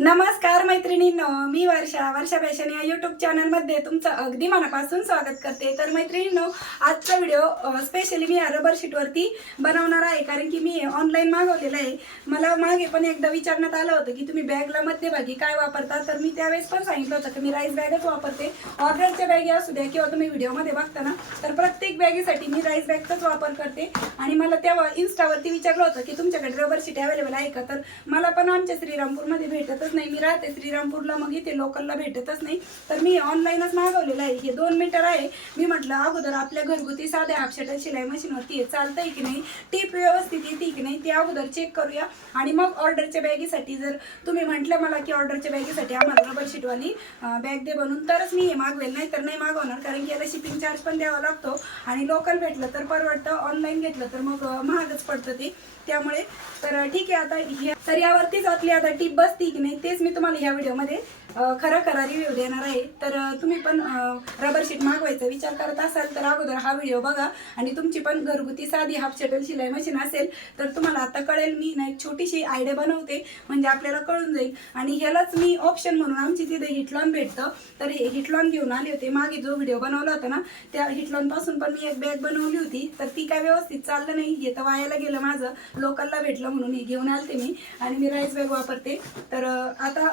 नमस्कार मैत्रिणींनो, मी वर्षा फॅशन या यूट्यूब चॅनलमध्ये तुमचं अगदी मनापासून स्वागत करते। तर मैत्रिणींनो, आजचा व्हिडिओ स्पेशली मी रबर शीटवरती बनवणार आहे, कारण की मी ऑनलाईन मागवलेलं आहे। मला मागे पण एकदा विचारण्यात आलं होतं की तुम्ही बॅगला मध्यभागी काय वापरता, तर मी त्यावेळेस पण सांगितलं होतं की मी राईस बॅगच वापरते। ऑर्डरच्या बॅगी असू द्या किंवा तुम्ही व्हिडिओमध्ये बघता ना, तर प्रत्येक बॅगीसाठी मी राईस बॅगचाच वापर करते। आणि मला तेव्हा इन्स्टावरती विचारलं होतं की तुमच्याकडे रबर शीट अवेलेबल आहे का, तर मला पण आमच्या श्रीरामपूरमध्ये भेटतच नाही। मी राहते श्रीरामपूरला, मग इथे लोकलला भेटतच नाही, तर मी ऑनलाईनच मागवलेलं आहे। हे 2 मीटर आहे। मी म्हटलं अगोदर आपल्या घरगुती साध्या हाफ शर्ट शिलाई मशीनवरती चालतंय की नाही, टीप व्यवस्थित येते की नाही ते अगोदर चेक करूया। आणि मग ऑर्डरच्या बॅगीसाठी जर तुम्ही म्हटलं मला की ऑर्डरच्या बॅगीसाठी आम्हाला रबर शीटवाली बॅग दे बनवून, तरच मी हे मागवेल, नाही तर नाही मागवणार, कारण की याला शिपिंग चार्ज पण द्यावा लागतो। आणि लोकल भेटलं तर परवडतं, ऑनलाईन घेतलं तर मग महागच पडतं ते, त्यामुळे तर ठीक आहे। आता तर यावरतीच आपली आता टीप बसती की नाही तेच मी तुम्हाला ह्या व्हिडिओमध्ये खरा रिव्ह्यू देणार आहे। तर तुम्ही पण रबर शीट मागवायचा विचार करत असाल तर अगोदर हा व्हिडिओ बघा। आणि तुमची पण घरगुती साधी हाफ शटल शिलाई मशीन असेल तर तुम्हाला आता कळेल। मी ना एक छोटीशी आयडिया बनवते, म्हणजे आपल्याला कळून जाईल। आणि ह्यालाच मी ऑप्शन म्हणून आमची तिथे हिटलॉन भेटतं, तर हे हिटलॉन घेऊन आले होते। मागे जो व्हिडिओ बनवला होता ना, त्या हिटलॉन पासून पण मी एक बॅग बनवली होती, तर ती काय व्यवस्थित चाललं नाही, हे तर वायाला गेलं माझं। लोकलला भेटलं म्हणून हे घेऊन आलते मी, आणि मी राईस बॅग वापरते। तर आता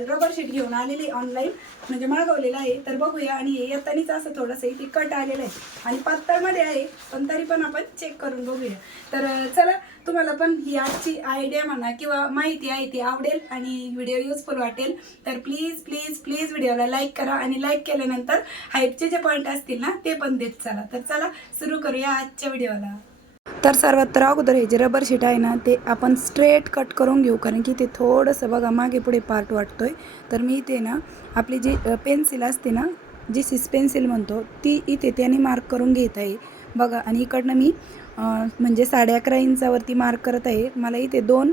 रबर शीट घेऊन आलेली ऑनलाईन, म्हणजे मागवलेलं आहे। तर बघूया। आणि येतानीच असं थोडंसं इथे कट आलेलं आहे आणि पातळमध्ये आहे, पण तरी पण आपण चेक करून बघूया। तर चला, तुम्हाला पण ही आजची आयडिया म्हणा किंवा माहिती आहे ती आवडेल आणि व्हिडिओ युजफुल वाटेल, तर प्लीज प्लीज प्लीज व्हिडिओला लाईक करा। आणि लाईक केल्यानंतर हाईपचे जे पॉईंट असतील ना ते पण देत चला। तर चला सुरू करूया आजच्या व्हिडिओला। तर सर्वात तर अगोदर हे जे रबर शीट आहे ना ते आपण स्ट्रेट कट करून घेऊ, कारण की ते थोडंसं बघा मागे पुढे पार्ट वाटतोय। तर मी इथे ना आपली जी पेन्सिल असते ना, जी सिस पेन्सिल म्हणतो, ती इथे त्याने मार्क करून घेत आहे बघा। आणि इकडनं मी म्हणजे 11.5 इंचावरती मार्क करत आहे। मला इथे 2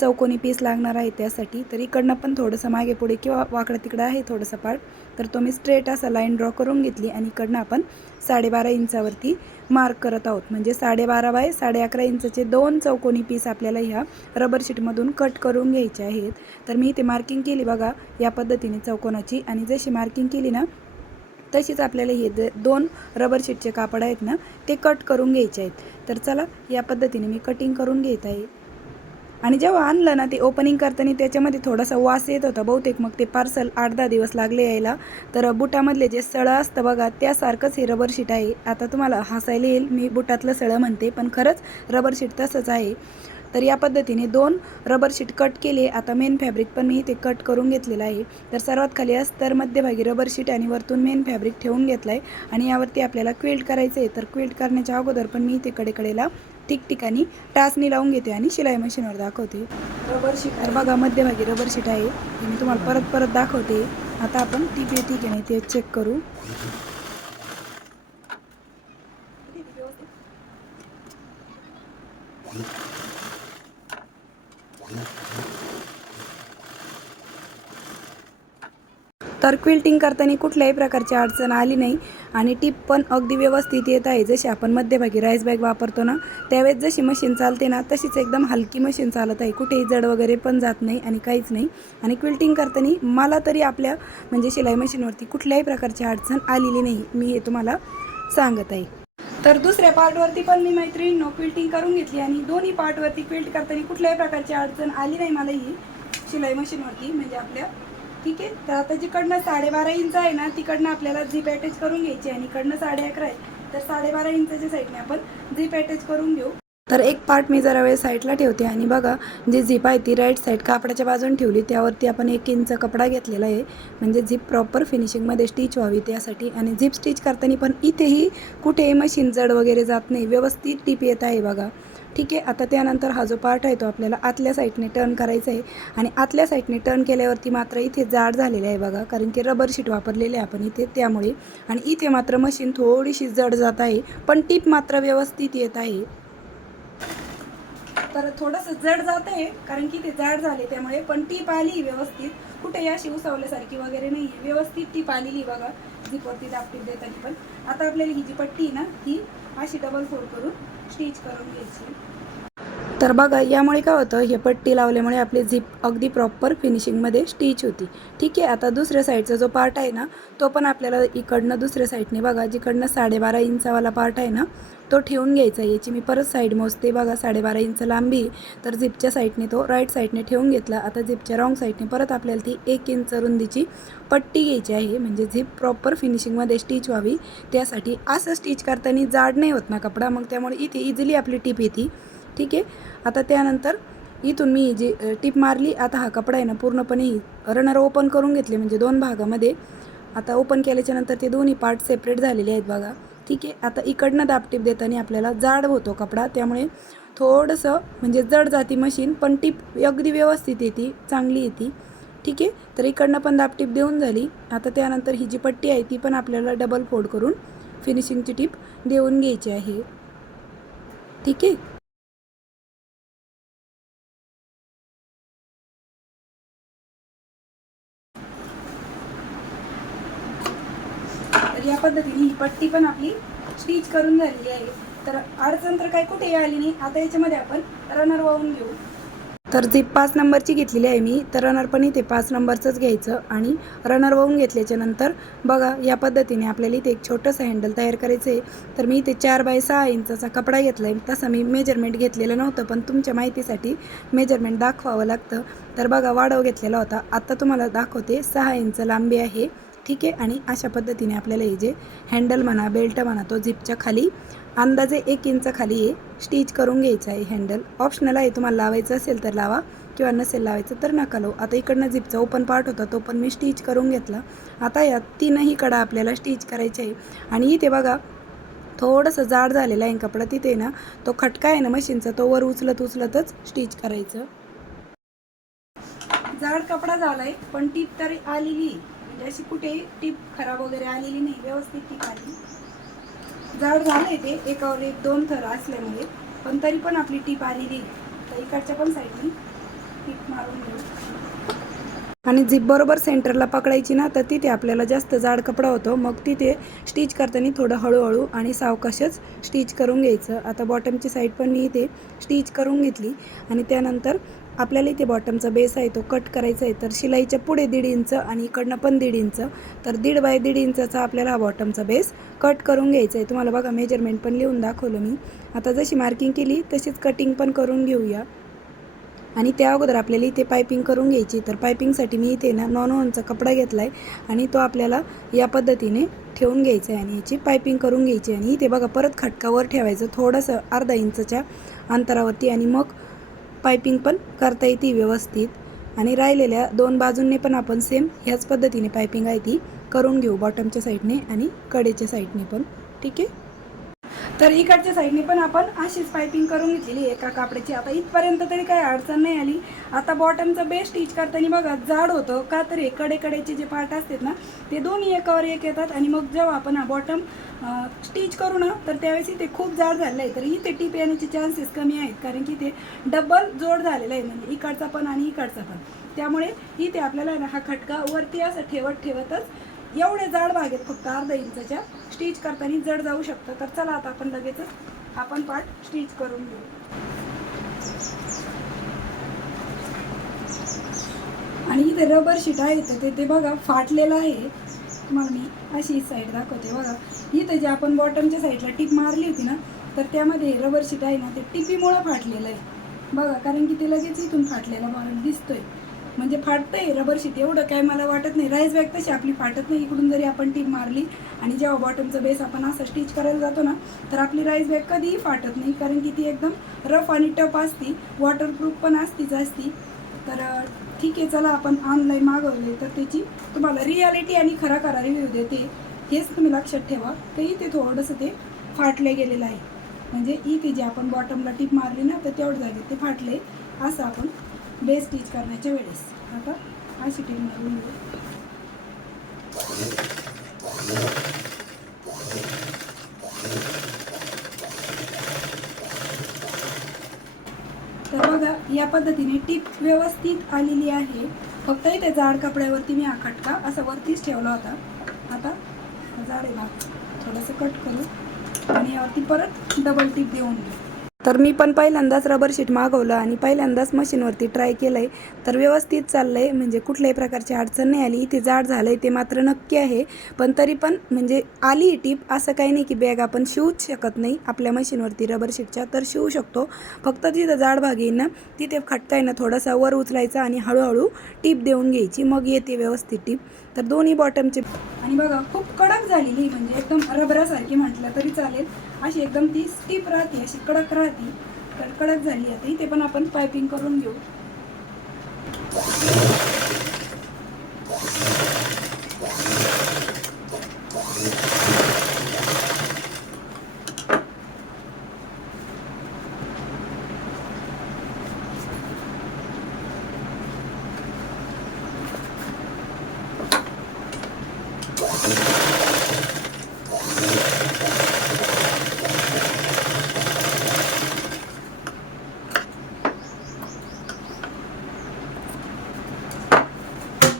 चौकोनी पीस लागणार आहे त्यासाठी, तर इकडनं पण थोडंसं मागे पुढे किंवा वाकडं तिकडं आहे थोडंसं पार्ट, तर तो मी स्ट्रेट असा लाईन ड्रॉ करून घेतली। आणि इकडनं आपण 12.5 इंचावरती मार्क करत आहोत, म्हणजे 12.5 बाय 11.5 इंचचे 2 चौकोनी पीस आपल्याला ह्या रबर शीटमधून कट करून घ्यायचे आहेत। तर मी इथे मार्किंग केली बघा या पद्धतीने चौकोनाची, आणि जशी मार्किंग केली ना तशीच आपल्याला हे 2 रबर शीटचे कापड आहेत ना ते कट करून घ्यायचे आहेत। तर चला, या पद्धतीने मी कटिंग करून घेत आहे। आणि जेव्हा आणलं ना ते ओपनिंग करताना त्याच्यामध्ये थोडासा वास येत होता बहुतेक, मग ते पार्सल 8-10 दिवस लागले यायला। तर बुटामधले जे सळं असतं बघा त्यासारखंच हे रबर शीट आहे। आता तुम्हाला हसायला येईल, मी बुटातलं सळं म्हणते, पण खरंच रबर शीट तसंच आहे। तर या पद्धतीने 2 रबर शीट कट केले। आता मेन फॅब्रिक पण मी इथे कट करून घेतलेलं आहे। तर सर्वात खाली अस्तर, मध्यभागी रबर शीट आणि वरतून मेन फॅब्रिक ठेवून घेतलं आहे। आणि यावरती आपल्याला क्विल्ट करायचं आहे। तर क्विल्ट करण्याच्या अगोदर पण मी इथे कडेकडेला ठिकठिकाणी टाचणी लावून घेते आणि शिलाई मशीनवर दाखवते। रबर शीट तर बघा मध्यभागी रबर शीट आहे, हे मी तुम्हाला परत दाखवते। आता आपण टीप येते की नाही ते चेक करू। तर क्विल्टिंग करताना कुठल्याही प्रकारची अडचण आली नाही, आणि टीप पण अगदी व्यवस्थित येत आहे। जशी आपण मध्यभागी राईस बॅग वापरतो ना त्यावेळेस जशी मशीन चालते ना तशीच एकदम हलकी मशीन चालत आहे, कुठेही जड वगैरे पण जात नाही आणि काहीच नाही। आणि क्विल्टिंग करताना मला तरी आपल्या म्हणजे शिलाई मशीनवरती कुठल्याही प्रकारची अडचण आलेली नाही, मी हे तुम्हाला सांगत आहे। तर दुसऱ्या पार्टवरती पण मी मैत्रिणींनो क्विल्टिंग करून घेतली, आणि दोन्ही पार्टवरती क्विल्ट करताना कुठल्याही प्रकारची अडचण आली नाही मला ही शिलाई मशीनवरती, म्हणजे आपल्या ठीक आहे। तर आता जिकडनं 12.5 इंच आहे ना तिकडनं आपल्याला झीप अटॅच करून घ्यायची, आणि इकडनं 11.5 आहे, तर 12.5 इंचच्या साईडने आपण झीप अटॅच करून घेऊ। तर एक पार्ट मी जरा वेळ साईडला ठेवते, आणि बघा जी झीप आहे ती राईट साईड कापडाच्या बाजून ठेवली, त्यावरती आपण 1 इंच कपडा घेतलेला आहे, म्हणजे झीप प्रॉपर फिनिशिंगमध्ये स्टिच व्हावी त्यासाठी। आणि झीप स्टिच करताना पण इथेही कुठेही मशीन जड वगैरे जात नाही, व्यवस्थित टीप येत आहे बघा, ठीक आहे। आता त्यानंतर हा जो पार्ट आहे तो आपल्याला आतल्या साईडने टर्न करायचा आहे, आणि आतल्या साईडने टर्न केल्यावरती मात्र इथे जाड झालेले आहे बघा, कारण की रबर शीट वापरलेले आहे आपण इथे त्यामुळे। आणि इथे मात्र मशीन थोडीशी जड जात आहे, पण टीप मात्र व्यवस्थित येत आहे। तर थोडंसं जड जात आहे कारण की ते जाड झाले त्यामुळे, पण टीप आली व्यवस्थित, कुठेही अशी उसवल्यासारखी वगैरे नाही, व्यवस्थित टीप आलेली बघा झीपवरती दाबटीप देताना पण। आता आपल्याला ही जी पट्टी ना ही अशी डबल फोल्ड करून स्टिच करून घ्यायची। तर बघा यामुळे काय होतं, हे पट्टी लावल्यामुळे आपली झिप अगदी प्रॉपर फिनिशिंगमध्ये स्टिच होती. ठीक आहे. आता दुसऱ्या साईडचा जो पार्ट आहे ना, तो पण आपल्याला इकडनं दुसऱ्या साईडने बघा, जिकडनं 12.5 इंचावाला पार्ट आहे ना, तो ठेवून घ्यायचा आहे. याची मी परत साईड मोजते बघा, 12.5 इंच लांबी. तर झिपच्या साईडने तो राईट साईडने ठेवून घेतला. आता झिपच्या रॉंग साईडने परत आपल्याला ती 1 इंच रुंदीची पट्टी घ्यायची आहे, म्हणजे झिप प्रॉपर फिनिशिंगमध्ये स्टिच व्हावी त्यासाठी. असं स्टिच करताना जाड नाही होत ना कपडा, मग त्यामुळे इथे इझिली आपली टिप येते. ठीक आहे. आता त्यानंतर इथून मी जी टिप मारली, आता हा कपडा आहे ना पूर्णपणे रनर ओपन करून घेतले, म्हणजे 2 भागामध्ये. आता ओपन केल्याच्यानंतर ते दोन्ही पार्ट सेपरेट झालेले आहेत बघा. ठीक आहे. आता इकडनं दाब टिप देताना आपल्याला जाड होतो कपडा, त्यामुळे थोडंसं म्हणजे जड जाती मशीन, पण टिप अगदी व्यवस्थित येते, चांगली येते. ठीक आहे. तर इकडनं पण दाब टिप देऊन झाली. आता त्यानंतर ही जी पट्टी आहे ती पण आपल्याला डबल फोल्ड करून फिनिशिंगची टिप देऊन घ्यायची आहे. ठीक आहे. तर या पद्धतीने ही पट्टी पण आपली स्टिच करून झालेली आहे. तर अडचण तर काही कुठेही आली नाही. आता याच्यामध्ये आपण रनर वाहून घेऊ. तर झिप 5 नंबरची घेतलेली आहे मी, तर रनर पण इथे 5 नंबरचंच घ्यायचं. आणि रनर वाहून घेतल्याच्या नंतर बघा या पद्धतीने आपल्याला इथे एक छोटंसं हँडल तयार करायचं आहे. तर मी इथे 4x6 इंचाचा कपडा घेतला आहे. तसं मी मेजरमेंट घेतलेलं नव्हतं, पण तुमच्या माहितीसाठी मेजरमेंट दाखवावं लागतं. तर बघा वाढव घेतलेला होता, आत्ता तुम्हाला दाखवते 6 इंच लांबी आहे. ठीक आहे. आणि अशा पद्धतीने आपल्याला हे जे हँडल म्हणा, बेल्ट म्हणा, तो झिपच्या खाली अंदाजे 1 इंच खाली हे स्टिच करून घ्यायचं आहे. हँडल ऑप्शनल आहे, तुम्हाला लावायचं असेल तर लावा, किंवा नसेल लावायचं तर नका लावू. आता इकडनं झिपचा ओपन पार्ट होता तो पण मी स्टिच करून घेतला. आता या 3ही कडा आपल्याला स्टिच करायचे आहे. आणि इथे बघा थोडंसं जाड झालेला आहे कपडा, तिथे ना तो खटका आहे ना मशीनचा, तो वर उचलतच स्टिच करायचं. जाड कपडा झाला आहे, पण टीप तरी आलेली, म्हणजे अशी कुठेही टीप खराब वगैरे आलेली नाही, व्यवस्थित टीप आली. जाड झालंय ते एकावर एक 2 थर असल्यामुळे, पण तरी पण आपली टीप आलेली. तर इकडच्या पण साईडनी टीप मारून घेऊ. आणि झिप बरोबर सेंटरला पकडायची ना, तर तिथे आपल्याला जास्त जाड कपडा होतो, मग तिथे स्टिच करताना थोडं हळूहळू आणि सावकाशच स्टिच करून घ्यायचं. आता बॉटमची साईड पण मी इथे स्टिच करून घेतली. आणि त्यानंतर आपल्याला इथे बॉटमचा बेस आहे तो कट करायचा आहे. तर शिलाईच्या पुढे 1.5 इंच आणि इकडनं पण 1.5 इंच, तर 1.5 बाय 1.5 इंचाचा आपल्याला हा बॉटमचा बेस कट करून घ्यायचा आहे. तुम्हाला बघा मेजरमेंट पण लिहून दाखवलं मी. आता जशी मार्किंग केली तशीच कटिंग पण करून घेऊया. आणि त्या अगोदर आपल्याला इथे पायपिंग करून घ्यायची. तर पायपिंगसाठी मी इथे ना नॉनचा कपडा घेतला आहे, आणि तो आपल्याला या पद्धतीने ठेवून घ्यायचा आहे आणि याची पायपिंग करून घ्यायची. आणि इथे बघा परत खटकावर ठेवायचं थोडंसं अर्धा इंचच्या अंतरावरती, आणि मग पायपिंग पण करता येते व्यवस्थित. आणि राहिलेल्या 2 बाजूंनी पण आपण सेम ह्याच पद्धतीने पायपिंग आहे ती करून घेऊ, बॉटमच्या साईडने आणि कडेच्या साईडने पण. ठीक आहे. तर इकडच्या साईडने पण आपण अशीच पायपिंग करून घेतलेली एका कापडाची. आता इथपर्यंत तरी काही अडचण नाही आली. आता बॉटमचं बेस स्टिच करताना बघा जाड होतं का, तर हे कडेचे जे पार्ट असतात ना ते दोन्ही एकावर एक येतात. आणि मग जेव्हा आपण हा बॉटम स्टिच करू ना, तर त्यावेळेस इथे खूप जाड झालं आहे, तर इथे टीप येण्याचे चान्सेस कमी आहेत, कारण की ते डबल जोड झालेला आहे, म्हणजे इकडचा पण आणि इकडचा पण. त्यामुळे इथे आपल्याला हा खटका वरती असं ठेवतच एवढे जाड भाग आहेत, फक्त अर्धा इंचच्या, स्टिच करताना जड जाऊ शकतं. तर चला आता आपण लगेचच आपण पार्ट स्टिच करून घेऊ. आणि इथे रबर शीट आहे, तर ते बघा फाटलेलं आहे. तुम्हाला मी अशी साईड दाखवते बघा. इथे जे आपण बॉटमच्या साईडला टिप मारली होती ना, तर त्यामध्ये रबर शीट आहे ना, ते टिपीमुळं फाटलेलं आहे बघा, कारण की ते लगेच इथून फाटलेला दिसतोय. म्हणजे फाटतंय रबर शीट, एवढं काय मला वाटत नाही. राईस बॅग तशी आपली फाटत नाही, इकडून जरी आपण टीप मारली. आणि जेव्हा बॉटमचा बेस आपण असं स्टिच करायला जातो ना, तर आपली राईस बॅग कधीही फाटत नाही, कारण की ती एकदम रफ आणि टफ असती, वॉटरप्रूफ पण असती. तर ठीक आहे, चला आपण ऑनलाईन मागवले तर त्याची तुम्हाला रियालिटी आणि खरा रिव्ह्यू देते, हेच तुम्ही लक्षात ठेवा. तर इथे थोडंसं ते फाटले गेलेलं आहे, म्हणजे इथे जे आपण बॉटमला टीप मारली ना, तर तेवढं जागेत ते फाटले. असं आपण बेस स्टिच करण्याच्या वेळेस आता अशी टीप मारून घेऊ. तर बघा या पद्धतीने टीप व्यवस्थित आलेली आहे. फक्त इथे जाड कपड्यावरती मी हा खटका असा वरतीच ठेवला होता. आता जाड भाग थोडंसं कट करू आणि यावरती परत डबल टीप देऊन घेऊ. तर मी पण पहिल्यांदाच रबर शीट मागवलं आणि पहिल्यांदाच मशीनवरती ट्राय केलं आहे. तर व्यवस्थित चाललं आहे, म्हणजे कुठल्याही प्रकारची अडचण नाही आली. ते जाड झालं आहे ते मात्र नक्की आहे, पण तरी पण म्हणजे आली ही टीप. असं काही नाही की बॅग आपण शिवूच शकत नाही आपल्या मशीनवरती रबर शीटच्या, तर शिवू शकतो. फक्त जिथं जाड भाग येईल ना तिथे खटका आहे ना थोडासा वर उचलायचा आणि हळूहळू टीप देऊन घ्यायची, मग येते व्यवस्थित टीप. तर दोन्ही बॉटमचे आणि बघा खूप कडक झालेली, म्हणजे एकदम रबरासारखी म्हटलं तरी चालेल. अशी एकदम ती स्टिप राहते, अशी कडक राहते. तर कडक झाली आता इथे पण आपण पायपिंग करून घेऊ.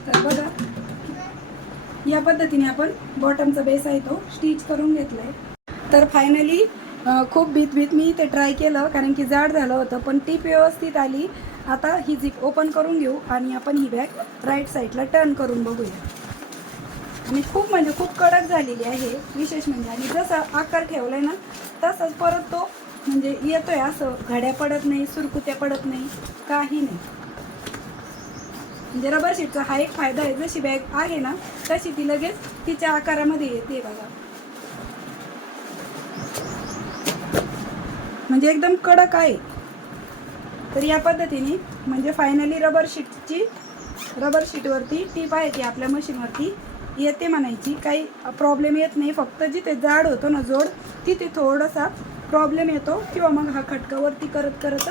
तर बघा या पद्धतीने आपण बॉटमचा बेस आहे तो स्टिच करून घेतलाय. तर फायनली खूप भीत मी ते ट्राय केलं, कारण की जाड झालं होतं, पण टीप व्यवस्थित आली. आता ही झिप ओपन करून घेऊ आणि आपण ही बॅग राईट साईडला टर्न करून बघूया. आणि खूप म्हणजे खूप कडक झालेली आहे विशेष म्हणजे. आणि जसा आकार ठेवलाय ना तसंच परत तो म्हणजे येतोय, असं घड्या पडत नाही, सुरकुत्या पडत नाही, काही नाही. म्हणजे रबर शीटचा हा एक फायदा आहे, जशी बॅग आहे ना तशी ती लगेच तिच्या आकारामध्ये येते बघा. म्हणजे एकदम कडक आहे. तर या पद्धतीने म्हणजे फायनली रबर शीटवरती टीप आहे ती आपल्या मशीनवरती येते म्हणायची, काही प्रॉब्लेम येत नाही. फक्त जिथे जाड होतो ना जोड तिथे थोडासा प्रॉब्लेम येतो, किंवा मग हा खटकावरती करतच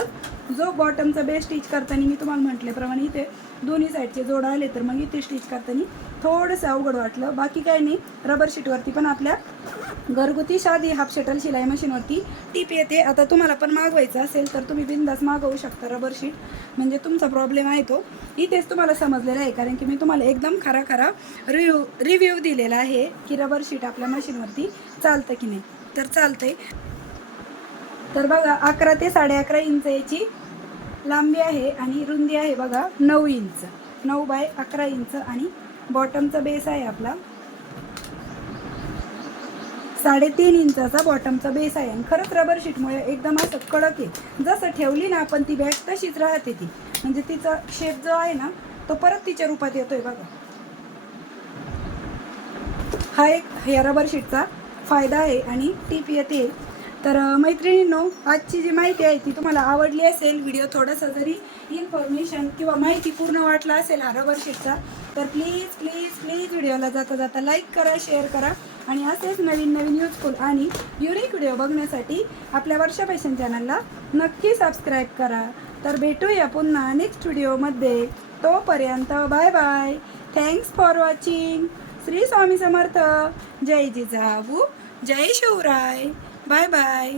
जो बॉटमचा बेस स्टिच करताना मी तुम्हाला म्हटल्याप्रमाणे इथे दोन्ही साईडचे जोड आले, तर मग इथे स्टिच करताना थोडंसं अवघड वाटलं. बाकी काही नाही. रबर शीटवरती पण आपल्या घरगुती साधी हाफ शटल शिलाई मशीनवरती टीप येते. आता तुम्हाला पण मागवायचं असेल तर तुम्ही बिंदास मागवू शकता रबर शीट. म्हणजे तुमचा प्रॉब्लेम आहे तो इथेच तुम्हाला समजलेला आहे, कारण की मी तुम्हाला एकदम खरा रिव्ह्यू दिलेला आहे की रबर शीट आपल्या मशीनवरती चालतं की नाही. तर चालतंय. तर बघा 11 ते 11.5 इंच याची लांबी आहे आणि रुंदी आहे बघा 9 इंच, 9 बाय 11 इंच. आणि बॉटमचा बेस आहे आपला 3.5 इंचाचा बॉटमचा बेस आहे. आणि खरंच रबर शीटमुळे एकदम असं कडक आहे, जसं ठेवली ना आपण ती बॅग तशीच राहते ती. म्हणजे तिचा शेप जो आहे ना तो परत तिच्या रूपात येतोय बघा. हा एक ह्या रबर शीटचा फायदा आहे आणि टीप येते. तर मैत्रिणींनो, आजची जी माहिती आहे ती तुम्हाला आवडली असेल. व्हिडिओ थोडासा जरी इन्फॉर्मेशन किंवा माहिती पूर्ण वाटला असेल हा रबर शीटचा, तर प्लीज व्हिडिओला जाता लाईक करा, शेअर करा. आणि असेच नवीन युजफुल आणि युनिक व्हिडिओ बघण्यासाठी आपल्या वर्षा फॅशन चॅनलला नक्की सबस्क्राईब करा. तर भेटूया पुन्हा नेक्स्ट व्हिडिओमध्ये. तोपर्यंत bye bye. Thanks for watching. Shri Swami Samarth. जय जिजाऊ, जय शिवराय. Bye bye.